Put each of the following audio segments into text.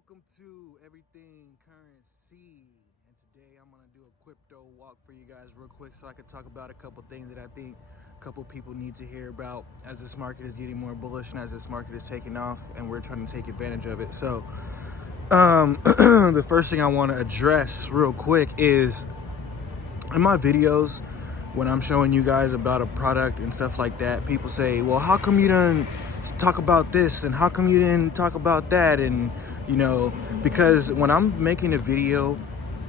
Welcome to Everything Currency, and today I'm gonna do a crypto walk for you guys real quick so I can talk about a couple things that I think a couple people need to hear about as this market is getting more bullish and as this market is taking off and we're trying to take advantage of it. So the first thing I want to address real quick is in my videos when I'm showing you guys about a product and stuff like that, people say, well, how come you didn't talk about this and how come you didn't talk about that? And because when I'm making a video,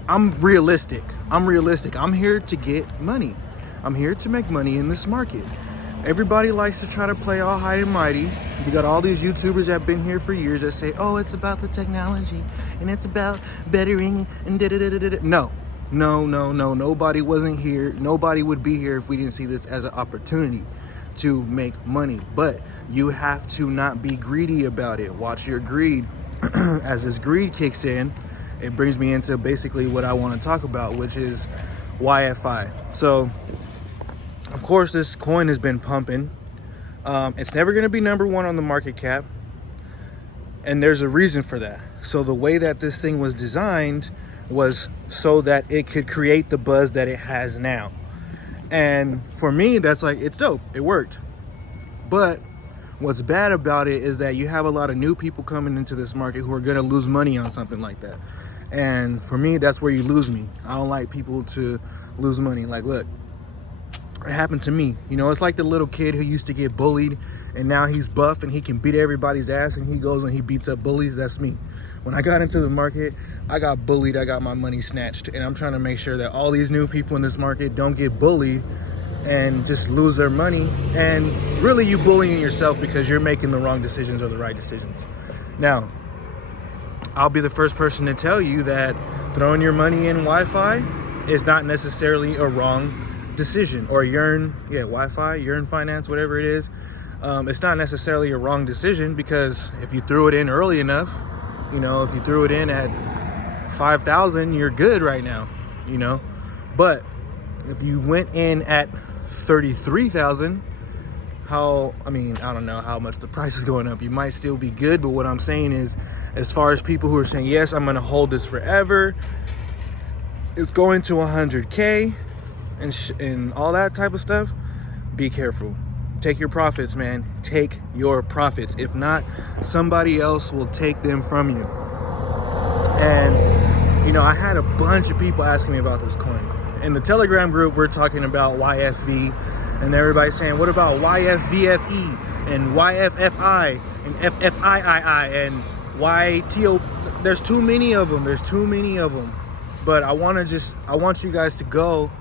I'm realistic. I'm here to get money. I'm here to make money in this market. Everybody likes to try to play all high and mighty. You got all these YouTubers that have been here for years that say, oh, it's about the technology and it's about bettering and da-da-da-da-da. No, nobody wasn't here. Nobody would be here if we didn't see this as an opportunity to make money. But you have to not be greedy about it. Watch your greed. As this greed kicks in, it brings me into basically what I want to talk about, which is YFI. So of course this coin has been pumping. It's never going to be number one on the market cap, and there's a reason for that. So the way that this thing was designed was so that it could create the buzz that it has now. And for me, that's like, it's dope. It worked. But what's bad about it is that you have a lot of new people coming into this market who are going to lose money on something like that. And for me, that's where you lose me. I don't like people to lose money. Like, look, it happened to me. It's like the little kid who used to get bullied and now he's buff and he can beat everybody's ass and he goes and he beats up bullies. That's me. When I got into the market, I got bullied, I got my money snatched, and I'm trying to make sure that all these new people in this market don't get bullied and just lose their money. And really you bullying yourself because you're making the wrong decisions or the right decisions. Now, I'll be the first person to tell you that throwing your money in Wi-Fi is not necessarily a wrong decision, or Wi-Fi, Yearn Finance, whatever it is. It's not necessarily a wrong decision, because if you threw it in early enough, if you threw it in at 5,000, you're good right now, But if you went in at 33,000, I don't know how much the price is going up. You might still be good, but what I'm saying is, as far as people who are saying, yes, I'm going to hold this forever, it's going to 100K and all that type of stuff, be careful. Take your profits, man. Take your profits. If not, somebody else will take them from you. And, I had a bunch of people asking me about this coin. In the Telegram group, we're talking about YFV, and everybody's saying, what about YFVFE and YFFI and FFIII and YTO? There's too many of them. But I want you guys to go.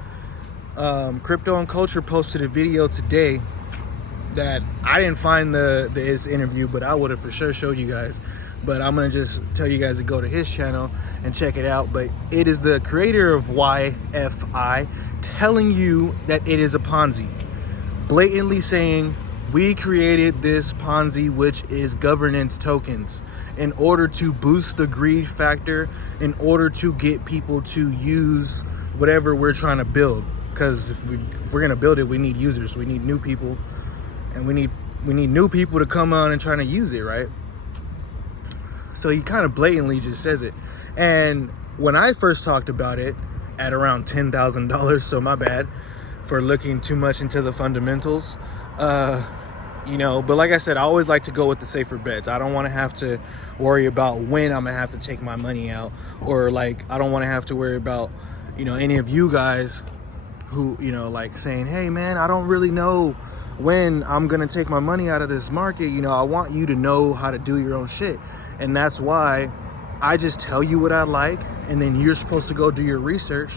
Crypto and Culture posted a video today that I didn't find his interview, but I would have for sure showed you guys. But I'm gonna just tell you guys to go to his channel and check it out. But it is the creator of YFI telling you that it is a Ponzi, blatantly saying, we created this Ponzi, which is governance tokens, in order to boost the greed factor, in order to get people to use whatever we're trying to build. Because if we're gonna build it, we need users, we need new people. And we need new people to come on and trying to use it, right? So he kind of blatantly just says it. And when I first talked about it at around $10,000, so my bad for looking too much into the fundamentals, but like I said, I always like to go with the safer bets. I don't want to have to worry about when I'm gonna have to take my money out, or I don't want to have to worry about, any of you guys who, saying, hey man, I don't really know when I'm gonna take my money out of this market. I want you to know how to do your own shit. And that's why I just tell you what I like, and then you're supposed to go do your research,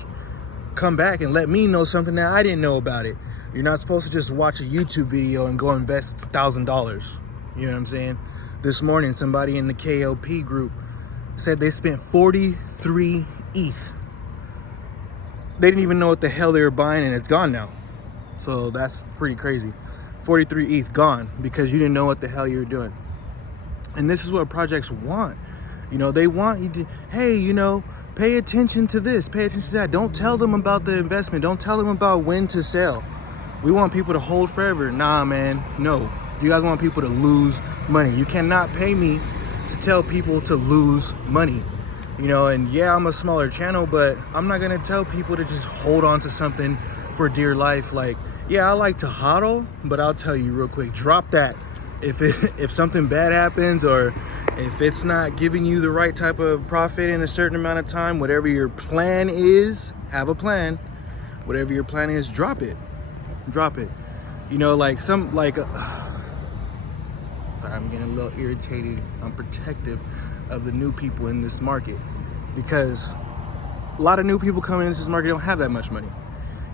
come back and let me know something that I didn't know about it. You're not supposed to just watch a YouTube video and go invest $1,000. You know what I'm saying? This morning, somebody in the KLP group said they spent 43 ETH. They didn't even know what the hell they were buying, and it's gone now. So that's pretty crazy. 43 ETH gone because you didn't know what the hell you were doing. And this is what projects want. They want you to, hey, pay attention to this, pay attention to that. Don't tell them about the investment. Don't tell them about when to sell. We want people to hold forever. Nah, man, no. You guys want people to lose money. You cannot pay me to tell people to lose money, you know. And yeah, I'm a smaller channel, but I'm not gonna tell people to just hold on to something for dear life. Like, yeah, I like to hodl, but I'll tell you real quick, drop that. If something bad happens, or if it's not giving you the right type of profit in a certain amount of time, whatever your plan is, have a plan. Whatever your plan is, drop it. Drop it. You know, like sorry, I'm getting a little irritated. I'm protective of the new people in this market, because a lot of new people coming into this market don't have that much money.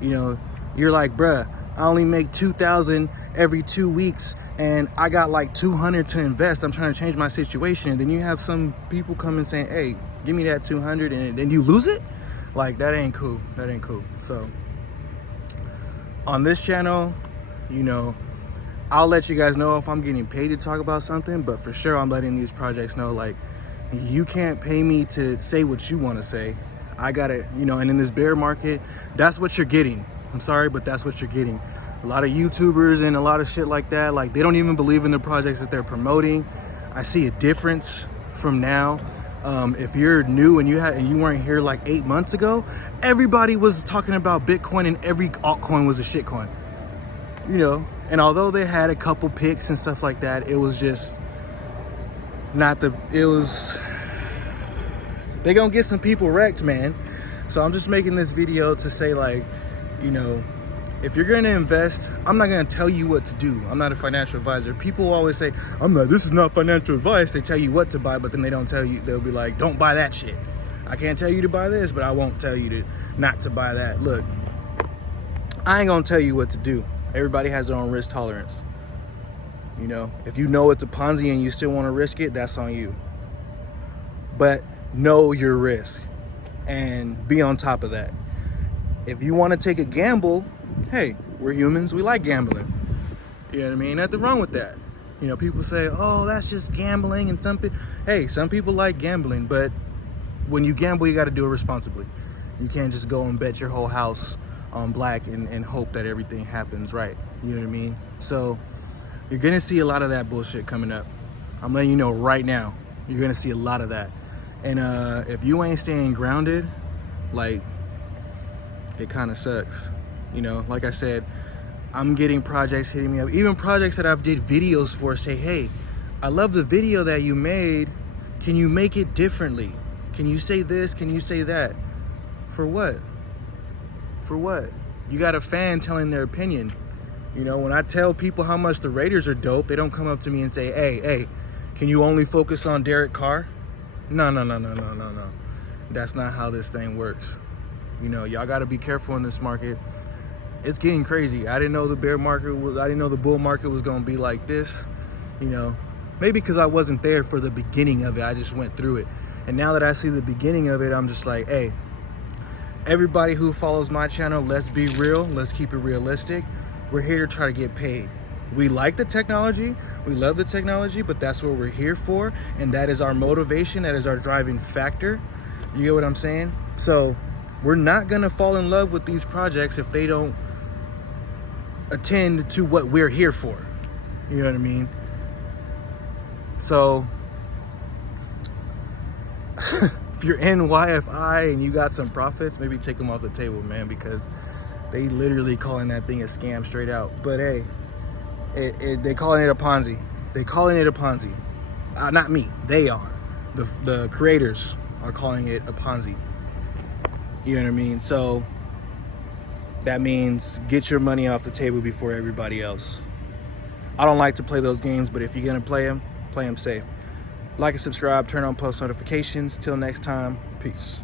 You know, you're like, bruh, I only make 2,000 every 2 weeks and I got like 200 to invest. I'm trying to change my situation. And then you have some people coming saying, hey, give me that 200, and then you lose it. Like, that ain't cool. That ain't cool. So on this channel, you know, I'll let you guys know if I'm getting paid to talk about something, but for sure I'm letting these projects know, like, you can't pay me to say what you want to say. I gotta, you know, and in this bear market, that's what you're getting. I'm sorry, but that's what you're getting. A lot of YouTubers and a lot of shit like that, like, they don't even believe in the projects that they're promoting. I see a difference from now. If you're new and you weren't here like 8 months ago, everybody was talking about Bitcoin and every altcoin was a shitcoin, you know. And although they had a couple picks and stuff like that, it was just not they gonna get some people wrecked, man. So I'm just making this video to say, like, you know, if you're gonna invest, I'm not gonna tell you what to do. I'm not a financial advisor. People always say, this is not financial advice. They tell you what to buy, but then they don't tell you. They'll be like, don't buy that shit. I can't tell you to buy this, but I won't tell you not to buy that. Look, I ain't gonna tell you what to do. Everybody has their own risk tolerance. You know, if you know it's a Ponzi and you still wanna risk it, that's on you. But know your risk and be on top of that. If you wanna take a gamble, hey, we're humans, we like gambling. You know what I mean? Nothing wrong with that. You know, people say, oh, that's just gambling, and some people like gambling, but when you gamble, you gotta do it responsibly. You can't just go and bet your whole house on black and hope that everything happens right. You know what I mean? So you're gonna see a lot of that bullshit coming up. I'm letting you know right now, you're gonna see a lot of that. And if you ain't staying grounded, like, it kind of sucks. You know, like I said, I'm getting projects hitting me up, even projects that I've did videos for, say, hey, I love the video that you made. Can you make it differently? Can you say this? Can you say that? For what? For what? You got a fan telling their opinion. You know, when I tell people how much the Raiders are dope, they don't come up to me and say, hey, can you only focus on Derek Carr? No. That's not how this thing works. You know, y'all got to be careful in this market. It's getting crazy. I didn't know the bull market was going to be like this. You know, maybe because I wasn't there for the beginning of it. I just went through it. And now that I see the beginning of it, I'm just like, hey, everybody who follows my channel, let's be real. Let's keep it realistic. We're here to try to get paid. We like the technology. We love the technology, but that's what we're here for. And that is our motivation. That is our driving factor. You get what I'm saying? So we're not going to fall in love with these projects if they don't attend to what we're here for. You know what I mean? So if you're in YFI and you got some profits, maybe take them off the table, man, because they literally calling that thing a scam straight out. But hey, they calling it a Ponzi. They calling it a Ponzi. Not me. They are. The creators are calling it a Ponzi. You know what I mean? So that means get your money off the table before everybody else. I don't like to play those games, but if you're gonna play them safe. Like and subscribe, turn on post notifications. Till next time, peace.